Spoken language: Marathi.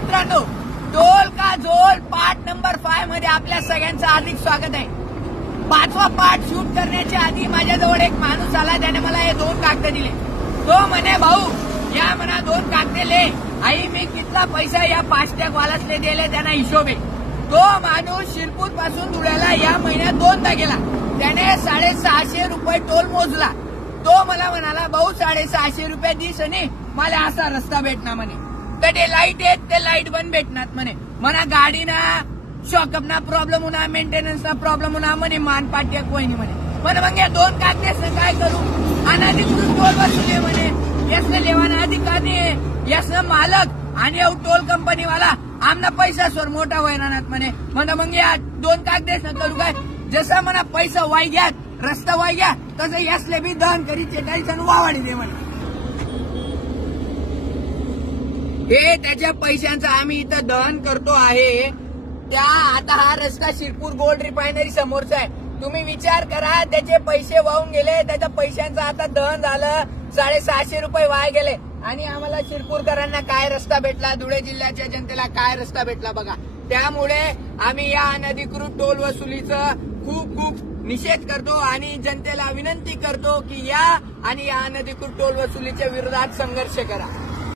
मित्रांनो, ढोल का झोल पार्ट नंबर 5 मध्ये आपल्या सगळ्यांचं हार्दिक स्वागत आहे। 5वा पार्ट शूट करण्याच्या आधी माझ्याजवळ एक माणूस आला, त्याने मला हे 2 कागद दिले। तो म्हणे, भाऊ या म्हणा 2 कागदे ले, आई मी कितना पैसा या फास्टॅग वालासले दिले त्यांना हिशोब आहे। तो माणूस शिरपूर पासून धुळ्याला या महिन्यात 2दा गेला, त्याने 650 रुपये टोल मोजला। तो मला म्हणाला, भाऊ 650 रुपये दिस आणि मला असा रस्ता भेटणार म्हणे, तर ते लाईट आहेत ते लाईट बंद भेटणार म्हणे, म्हणा गाडीना शॉकअपना प्रॉब्लेम होणार, मेंटेनन्सना प्रॉब्लेम होणार म्हणे, मानपाट्या कोणी म्हणे मग या 2 कागदेसनं काय करू, अनाधिकृत टोल वसुली म्हणे, यासनं लेवाना अधिकार नाही, यासनं मालक आणि टोल कंपनीवाला आमना पैसा सोर मोठा होणार म्हणे मग या 2 कागदेसनं करू काय, जसा म्हणा पैसा वाय घ्या रस्ता वाय घ्या तसं यासले बी दहन करी चेटाळीस आणि वावाडी दे म्हणे। हे त्याच्या पैशांचं आम्ही इथं दहन करतो आहे। त्या आता हा रस्ता शिरपूर गोल्ड रिफायनरी समोरचा आहे, तुम्ही विचार करा त्याचे पैसे वाहून गेले, त्याच्या पैशांचं आता दहन झालं, 650 रुपये वाया गेले आणि आम्हाला शिरपूरकरांना काय रस्ता भेटला, धुळे जिल्ह्याच्या जनतेला काय रस्ता भेटला बघा। त्यामुळे आम्ही या अनधिकृत टोल वसुलीचं खूप खूप निषेध करतो आणि जनतेला विनंती करतो की या आणि या अनधिकृत टोल वसुलीच्या विरोधात संघर्ष करा।